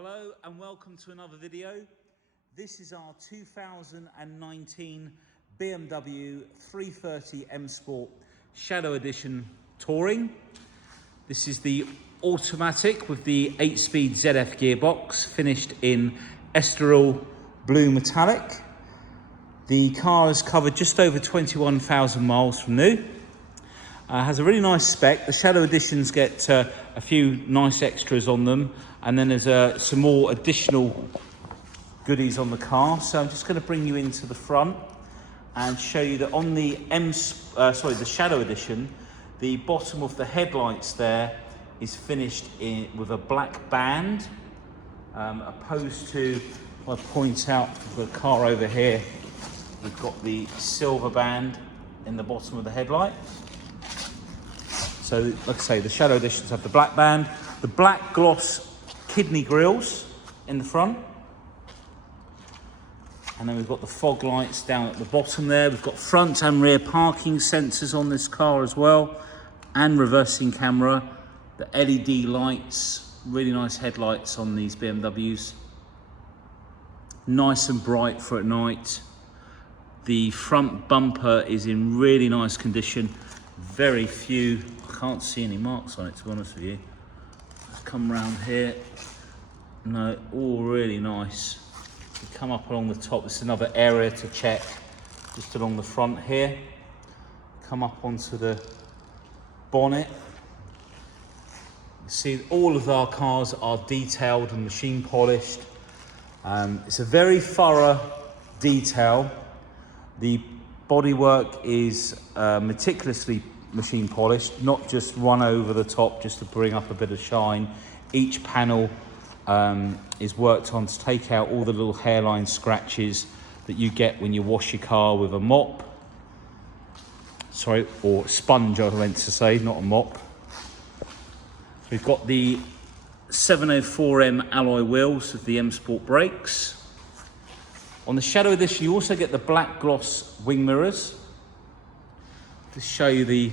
Hello and welcome to another video. This is our 2019 BMW 330 M Sport Shadow Edition Touring. This is the automatic with the 8-speed ZF gearbox, finished in Estoril blue metallic. The car has covered just over 21,000 miles from new. Has a really nice spec. The Shadow Editions get a few nice extras on them, and then there's some more additional goodies on the car. So I'm just going to bring you into the front and show you that on the the Shadow Edition, the bottom of the headlights there is finished with a black band, opposed to, if I point out the car over here, we've got the silver band in the bottom of the headlight. So, like I say, the Shadow Editions have the black band, the black gloss kidney grills in the front, and then we've got the fog lights down at the bottom there. We've got front and rear parking sensors on this car as well, and reversing camera, the LED lights, really nice headlights on these BMWs. Nice and bright for at night. The front bumper is in really nice condition. Very few, I can't see any marks on it, to be honest with you. Let's come around here. No, all really nice. You come up along the top, this is another area to check, just along the front here. Come up onto the bonnet. You see all of our cars are detailed and machine polished. It's a very thorough detail. The bodywork is meticulously machine polished, not just run over the top just to bring up a bit of shine. Each panel is worked on to take out all the little hairline scratches that you get when you wash your car with a mop. Sorry, or sponge I meant to say, not a mop. We've got the 704M alloy wheels with the M Sport brakes. On the Shadow Edition, you also get the black gloss wing mirrors. To show you the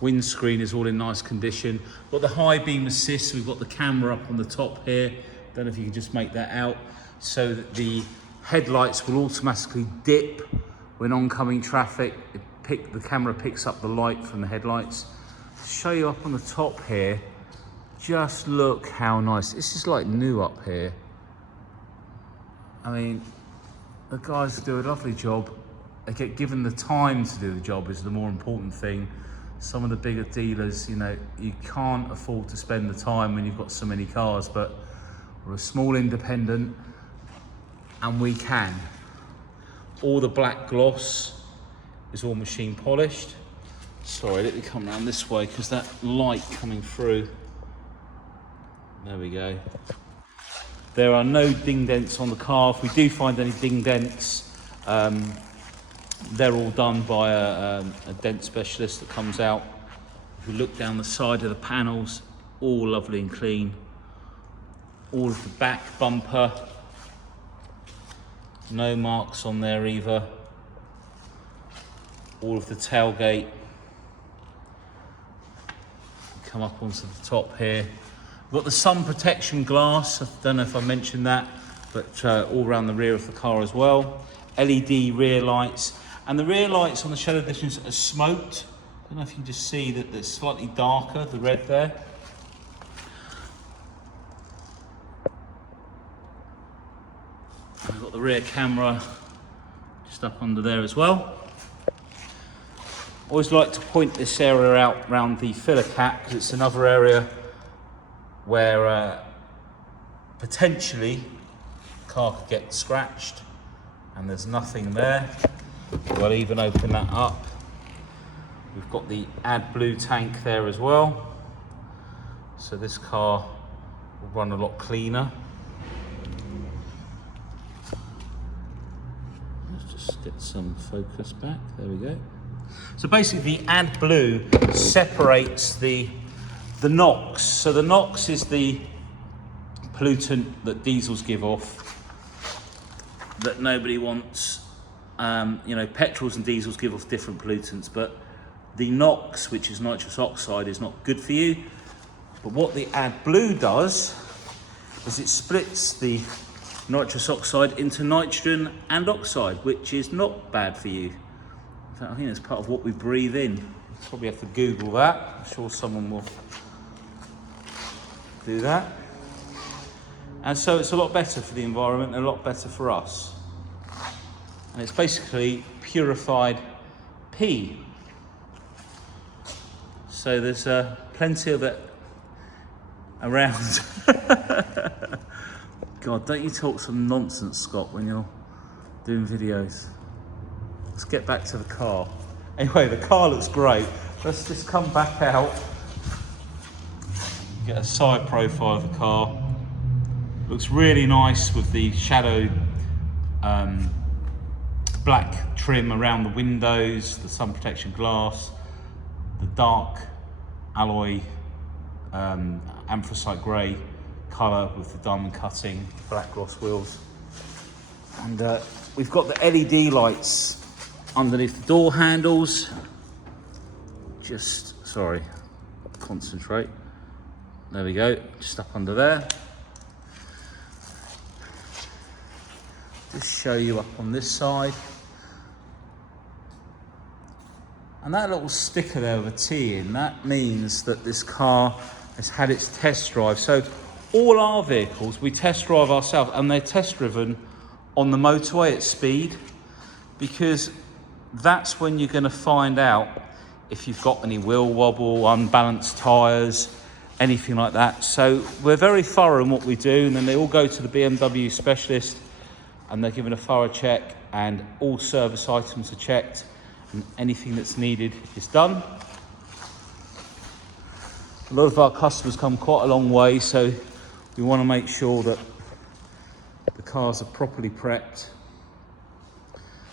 windscreen is all in nice condition. We've got the high beam assist, we've got the camera up on the top here. Don't know if you can just make that out. So that the headlights will automatically dip when oncoming traffic. The camera picks up the light from the headlights. To show you up on the top here, just look how nice. This is like new up here. I mean, the guys do a lovely job. They get given the time to do the job is the more important thing. Some of the bigger dealers, you know, you can't afford to spend the time when you've got so many cars, but we're a small independent and we can. All the black gloss is all machine polished. Sorry, let me come around this way because that light coming through. There we go. There are no ding dents on the car. If we do find any ding dents, they're all done by a dent specialist that comes out. If you look down the side of the panels, all lovely and clean. All of the back bumper, no marks on there either. All of the tailgate. Come up onto the top here. We've got the sun protection glass, I don't know if I mentioned that, but all around the rear of the car as well. LED rear lights, and the rear lights on the Shadow Editions are smoked. I don't know if you can just see that they're slightly darker, the red there. And we've got the rear camera just up under there as well. Always like to point this area out around the filler cap because it's another area where potentially the car could get scratched, and there's nothing there. We'll even open that up. We've got the AdBlue tank there as well, so this car will run a lot cleaner. Let's just get some focus back, there we go. So basically the AdBlue separates the NOx. So the NOx is the pollutant that diesels give off that nobody wants. You know, petrols and diesels give off different pollutants, but the NOx, which is nitrous oxide, is not good for you. But what the AdBlue does is it splits the nitrous oxide into nitrogen and oxide, which is not bad for you. In fact, I think it's part of what we breathe in. Probably have to Google that. I'm sure someone will do that. And so it's a lot better for the environment and a lot better for us. And it's basically purified pea. So there's plenty of it around. God, don't you talk some nonsense, Scott, when you're doing videos. Let's get back to the car. Anyway, the car looks great. Let's just come back out. Get a side profile of the car. Looks really nice with the shadow black trim around the windows, the sun protection glass, the dark alloy anthracite grey colour with the diamond cutting, black gloss wheels. And we've got the LED lights underneath the door handles. Just, sorry, concentrate. There we go, just up under there. Just show you up on this side. And that little sticker there with a T in, that means that this car has had its test drive. So all our vehicles, we test drive ourselves, and they're test driven on the motorway at speed, because that's when you're going to find out if you've got any wheel wobble, unbalanced tyres, anything like that. So we're very thorough in what we do, and then they all go to the BMW specialist and they're given a thorough check, and all service items are checked, and anything that's needed is done. A lot of our customers come quite a long way, so we want to make sure that the cars are properly prepped.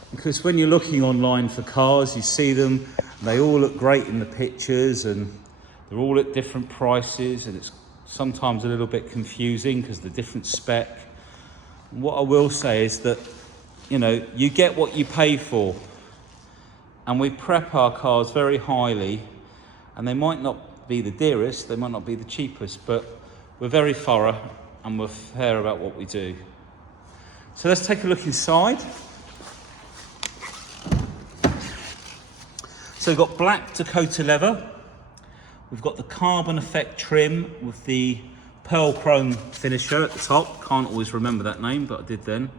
Because when you're looking online for cars, you see them, they all look great in the pictures, and they're all at different prices, and it's sometimes a little bit confusing because the different spec. And what I will say is that, you know, you get what you pay for, and we prep our cars very highly, and they might not be the dearest, they might not be the cheapest, but we're very thorough and we're fair about what we do. So let's take a look inside. So we've got black Dakota leather. We've got the carbon effect trim with the pearl chrome finisher at the top. Can't always remember that name, but I did then.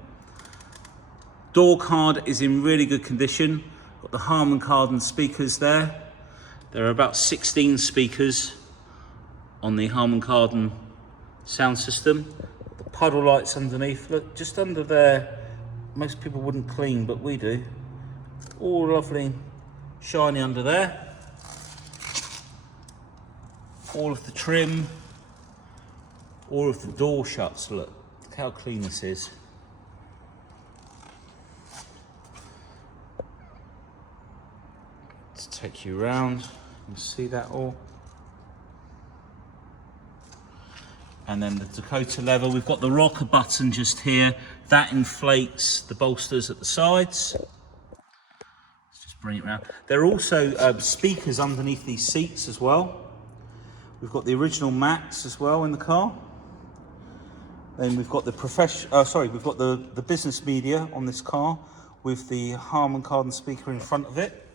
Door card is in really good condition. Got the Harman Kardon speakers there. There are about 16 speakers on the Harman Kardon sound system. The puddle lights underneath, look, just under there. Most people wouldn't clean, but we do. All lovely, shiny under there. All of the trim, all of the door shuts, look how clean this is. Let's take you around and see that all. And then the Dakota leather, we've got the rocker button just here. That inflates the bolsters at the sides. Let's just bring it around. There are also speakers underneath these seats as well. We've got the original mats as well in the car. Then we've got the we've got the business media on this car with the Harman Kardon speaker in front of it.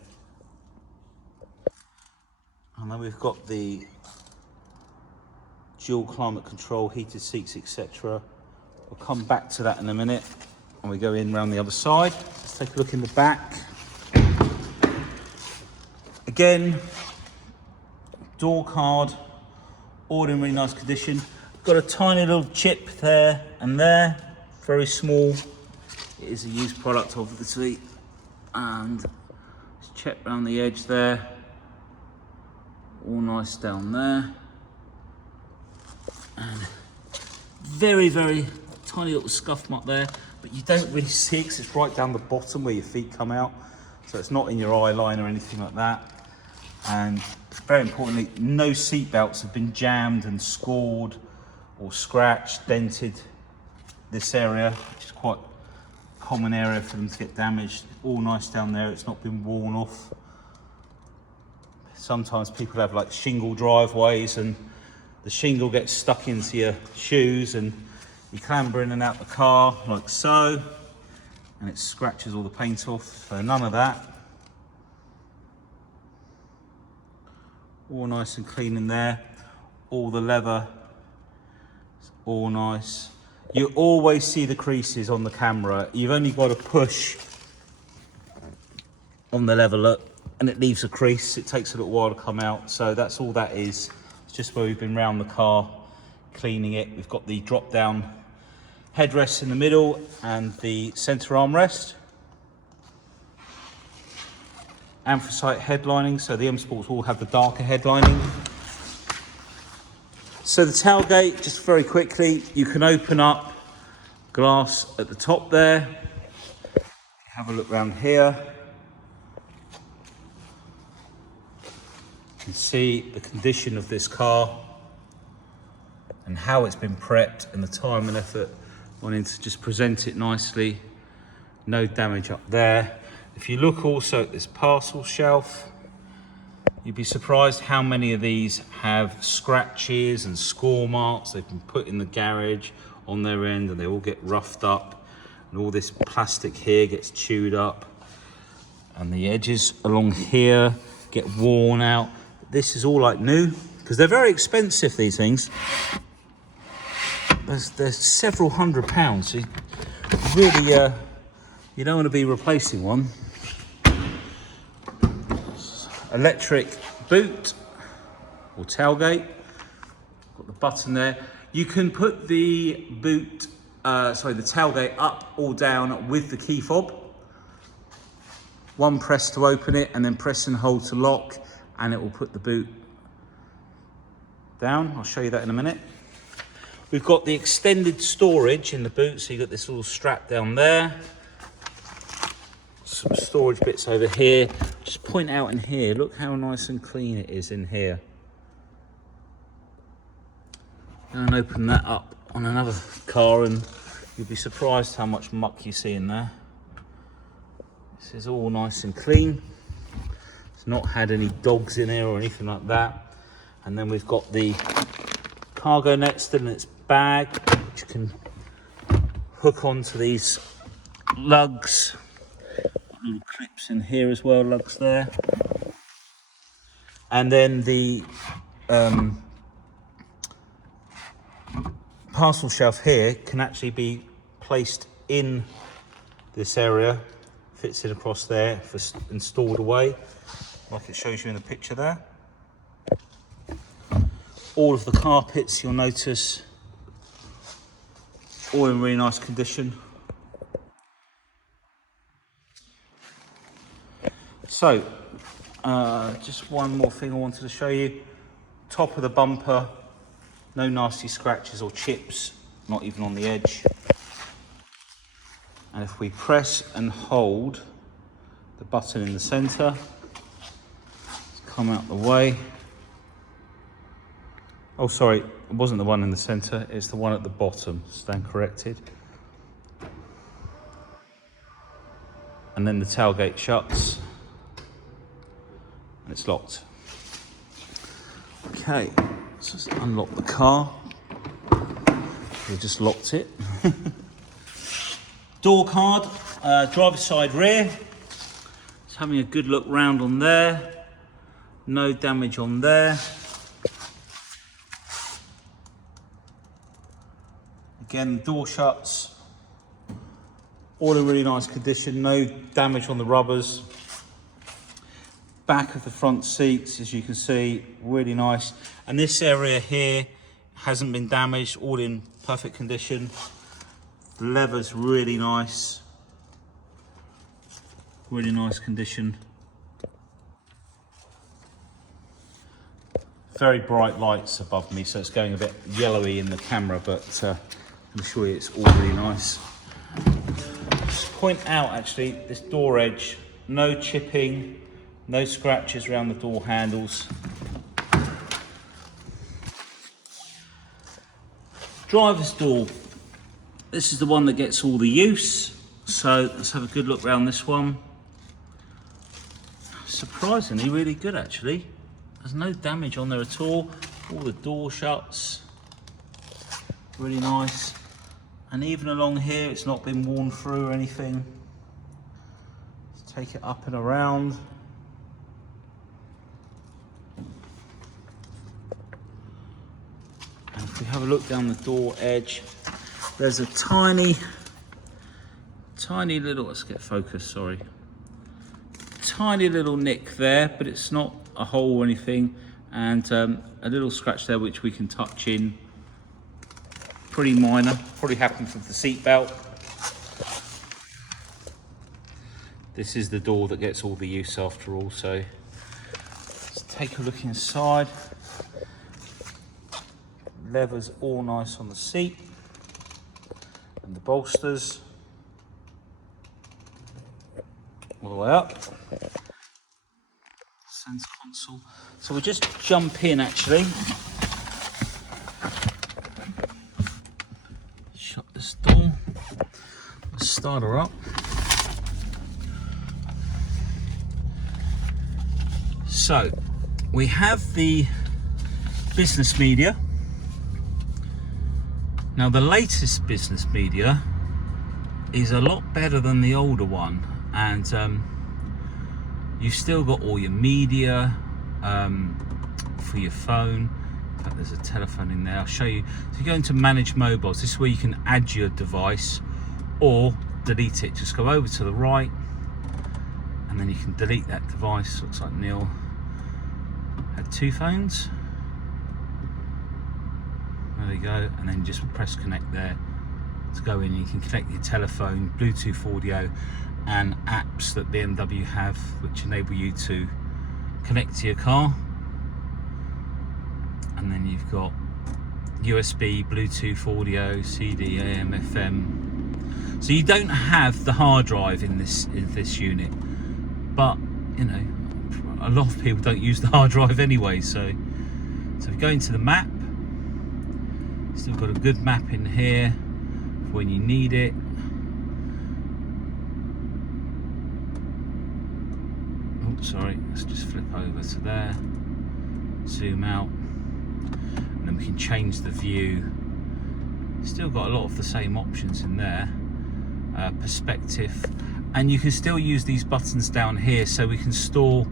And then we've got the dual climate control, heated seats, etc. We'll come back to that in a minute when we go in around the other side. Let's take a look in the back. Again, door card, all in really nice condition. Got a tiny little chip there and there, very small. It is a used product, obviously. And let's check around the edge there. All nice down there. And very, very tiny little scuff mark there, but you don't really see it because it's right down the bottom where your feet come out. So it's not in your eye line or anything like that. And very importantly, no seat belts have been jammed and scored or scratched, dented this area, which is quite a common area for them to get damaged. All nice down there, it's not been worn off. Sometimes people have like shingle driveways and the shingle gets stuck into your shoes and you clamber in and out the car like so, and it scratches all the paint off, so none of that. All nice and clean in there. All the leather, it's all nice. You always see the creases on the camera. You've only got to push on the leather and it leaves a crease. It takes a little while to come out, so that's all that is. It's just where we've been round the car cleaning it. We've got the drop down headrest in the middle and the center armrest. Anthracite headlining, so the M Sports will have the darker headlining. So the tailgate, just very quickly, you can open up glass at the top there. Have a look around here. You can see the condition of this car and how it's been prepped and the time and effort went in to just present it nicely. No damage up there. If you look also at this parcel shelf, you'd be surprised how many of these have scratches and score marks. They've been put in the garage on their end and they all get roughed up, and all this plastic here gets chewed up and the edges along here get worn out. This is all like new, because they're very expensive, these things. They're several £100, so you really you don't want to be replacing one. Electric boot or tailgate, got the button there. You can put the boot, the tailgate up or down with the key fob. One press to open it and then press and hold to lock, and it will put the boot down. I'll show you that in a minute. We've got the extended storage in the boot, so you've got this little strap down there. Some storage bits over here. Just point out in here, look how nice and clean it is in here. And open that up on another car and you'll be surprised how much muck you see in there. This is all nice and clean. It's not had any dogs in here or anything like that. And then we've got the cargo net still in its bag, which you can hook onto these lugs. Little clips in here as well, lugs there. And then the parcel shelf here can actually be placed in this area, fits it across there and stored away, like it shows you in the picture there. All of the carpets, you'll notice, all in really nice condition. So, just one more thing I wanted to show you. Top of the bumper, no nasty scratches or chips, not even on the edge. And if we press and hold the button in the center, it's come out the way. Oh, sorry, it wasn't the one in the center, it's the one at the bottom, stand corrected. And then the tailgate shuts. And it's locked. Okay, let's just unlock the car. We just locked it. Door card, driver's side rear. Just having a good look round on there. No damage on there. Again, door shuts. All in really nice condition. No damage on the rubbers. Back of the front seats, as you can see, really nice. And this area here hasn't been damaged, all in perfect condition. The leather's really nice. Really nice condition. Very bright lights above me, so it's going a bit yellowy in the camera, but I'm sure it's all really nice. Just point out actually, this door edge, no chipping, no scratches around the door handles. Driver's door. This is the one that gets all the use. So let's have a good look around this one. Surprisingly really good actually. There's no damage on there at all. All the door shuts, really nice. And even along here, it's not been worn through or anything. Let's take it up and around. And if we have a look down the door edge, there's a tiny little, let's get focused, sorry. Tiny little nick there, but it's not a hole or anything. And a little scratch there which we can touch in. Pretty minor, probably happens with the seat belt. This is the door that gets all the use after all, so let's take a look inside. Leather's all nice on the seat and the bolsters all the way up. Sense console. So we'll just jump in actually. Shut this door. Let's start her up. So we have the business media. Now the latest business media is a lot better than the older one, and you've still got all your media for your phone. In fact, there's a telephone in there. I'll show you. So you go into manage mobiles. This is where you can add your device or delete it. Just go over to the right and then you can delete that device. Looks like Neil had two phones. There we go, and then just press connect there to go in. You can connect your telephone, Bluetooth audio, and apps that BMW have, which enable you to connect to your car. And then you've got USB, Bluetooth audio, CD, AM, FM. So you don't have the hard drive in this unit, but you know, a lot of people don't use the hard drive anyway. So if you go into the map, still got a good map in here for when you need it. Oh, sorry, let's just flip over to there, zoom out, and then we can change the view. Still got a lot of the same options in there. Perspective, and you can still use these buttons down here, so we can store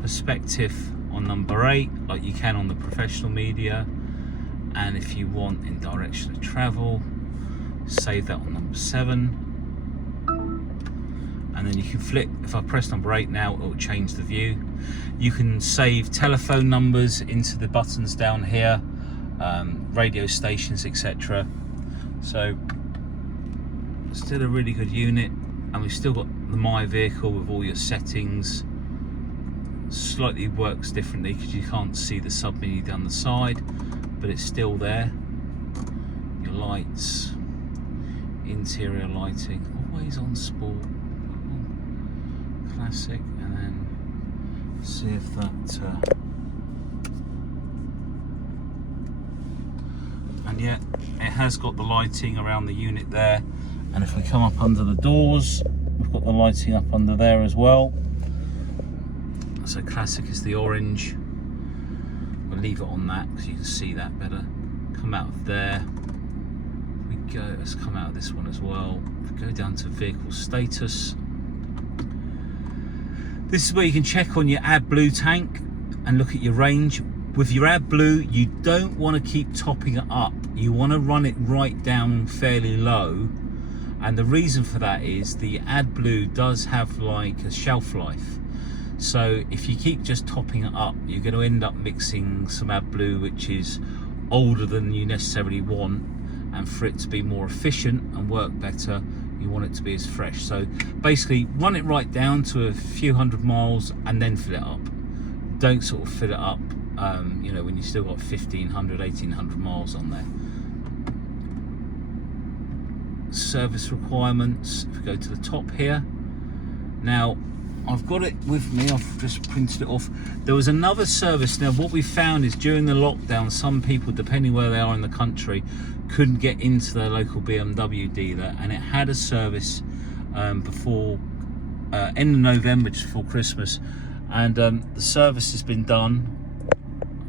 perspective on number 8 like you can on the professional media. And if you want in direction of travel, save that on number 7. And then you can flip, if I press number 8 now, it will change the view. You can save telephone numbers into the buttons down here, radio stations, etc. So still a really good unit, and we've still got the My Vehicle with all your settings. Slightly works differently because you can't see the sub menu down the side, but it's still there. Your lights, interior lighting, always on sport, classic, and then see if that and yeah, it has got the lighting around the unit there. And if we come up under the doors, we've got the lighting up under there as well. So classic is the orange. We'll leave it on that because you can see that better. Come out of there. We go, let's come out of this one as well. If we go down to vehicle status. This is where you can check on your AdBlue tank and look at your range. With your AdBlue, you don't want to keep topping it up. You want to run it right down fairly low. And the reason for that is the AdBlue does have like a shelf life. So if you keep just topping it up, you're going to end up mixing some AdBlue which is older than you necessarily want. And for it to be more efficient and work better, you want it to be as fresh. So basically run it right down to a few hundred miles and then fill it up. Don't sort of fill it up you know, when you still got 1500, 1800 miles on there. Service requirements, if we go to the top here. Now I've got it with me, I've just printed it off. There was another service. Now what we found is during the lockdown, some people, depending where they are in the country, couldn't get into their local BMW dealer, and it had a service before end of November, just before Christmas, and the service has been done.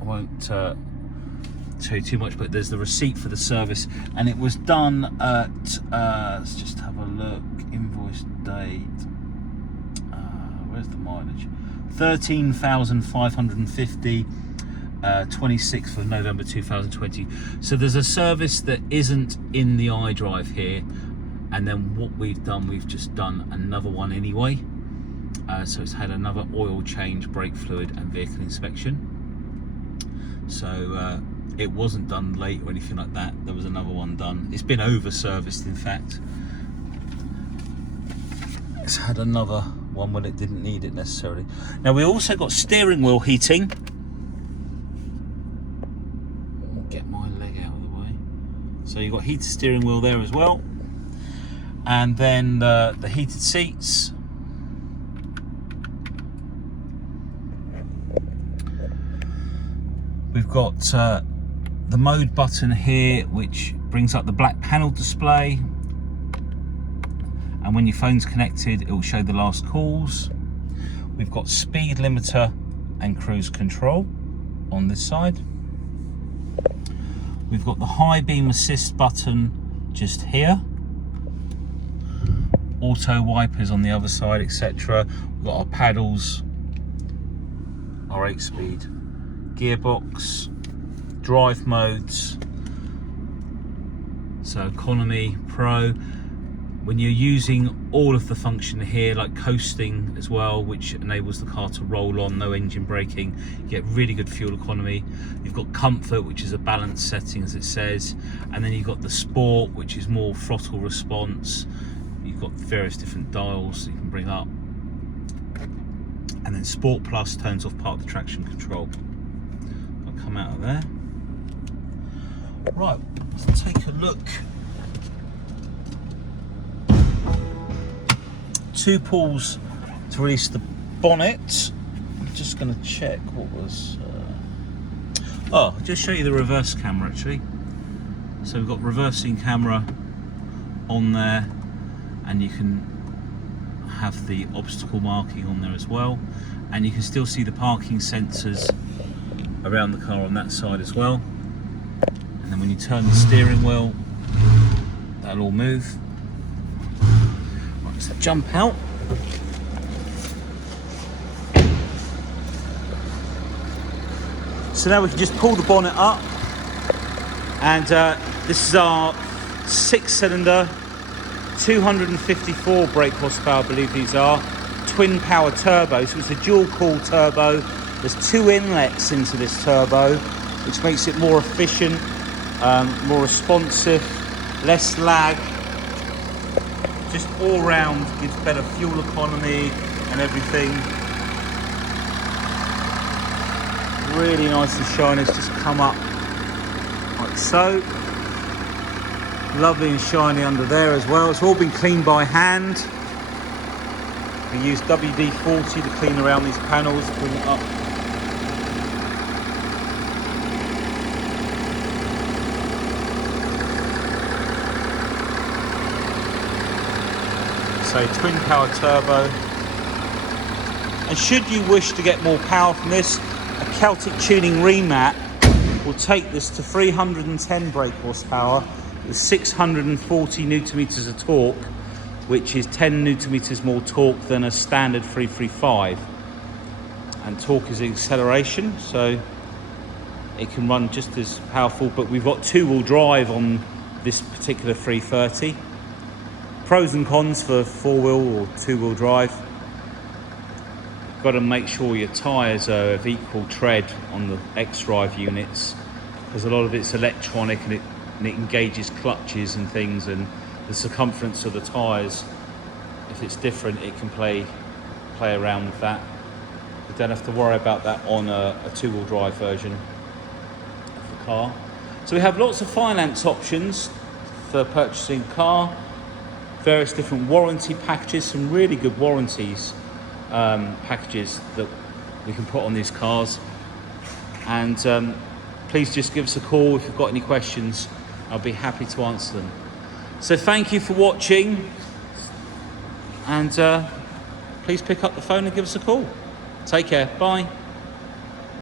I won't tell you too much, but there's the receipt for the service, and it was done at let's just have a look. Invoice date. Where's the mileage? 13,550. 26th of November 2020. So there's a service that isn't in the iDrive here, and then what we've done, we've just done another one anyway. So it's had another oil change, brake fluid and vehicle inspection. So it wasn't done late or anything like that. There was another one done. It's been over serviced, in fact. It's had another one when it didn't need it necessarily. Now we also got steering wheel heating. Get my leg out of the way. So you've got heated steering wheel there as well, and then the heated seats. We've got the mode button here, which brings up the black panel display, and when your phone's connected it will show the last calls. We've got speed limiter and cruise control on this side. We've got the high beam assist button just here, auto wipers on the other side, etc. We've got our paddles, our 8-speed gearbox, drive modes, so economy, pro. When you're using all of the function here, like coasting as well, which enables the car to roll on, no engine braking, you get really good fuel economy. You've got comfort, which is a balanced setting as it says, and then you've got the sport, which is more throttle response. You've got various different dials you can bring up, and then Sport Plus turns off part of the traction control. I'll come out of there. Right, let's take a look. 2 pulls to release the bonnet. I'm just going to check what was. I'll just show you the reverse camera actually. So we've got reversing camera on there, and you can have the obstacle marking on there as well, and you can still see the parking sensors around the car on that side as well. And then when you turn the steering wheel, that'll all move. Right, so jump out. So now we can just pull the bonnet up, and this is our 6-cylinder, 254 brake horsepower, I believe these are, twin power turbo. So it's a dual cool turbo. There's 2 inlets into this turbo, which makes it more efficient, more responsive, less lag, just all round gives better fuel economy and everything. Really nice and shiny. It's just come up like so. Lovely and shiny under there as well. It's all been cleaned by hand. We use WD-40 to clean around these panels, bring it up. So twin power turbo. And should you wish to get more power from this, a Celtic Tuning remat will take this to 310 brake horsepower with 640 newton meters of torque, which is 10 newton meters more torque than a standard 335. And torque is acceleration, so it can run just as powerful, but we've got 2-wheel drive on this particular 330. Pros and cons for 4-wheel or 2-wheel drive. Got to make sure your tyres are of equal tread on the X-Drive units, because a lot of it's electronic and it engages clutches and things, and the circumference of the tyres, if it's different, it can play around with that. You don't have to worry about that on a 2-wheel drive version of the car. So we have lots of finance options for purchasing a car, various different warranty packages, some really good warranties packages that we can put on these cars. And please just give us a call if you've got any questions. I'll be happy to answer them. So thank you for watching, and please pick up the phone and give us a call. Take care. Bye.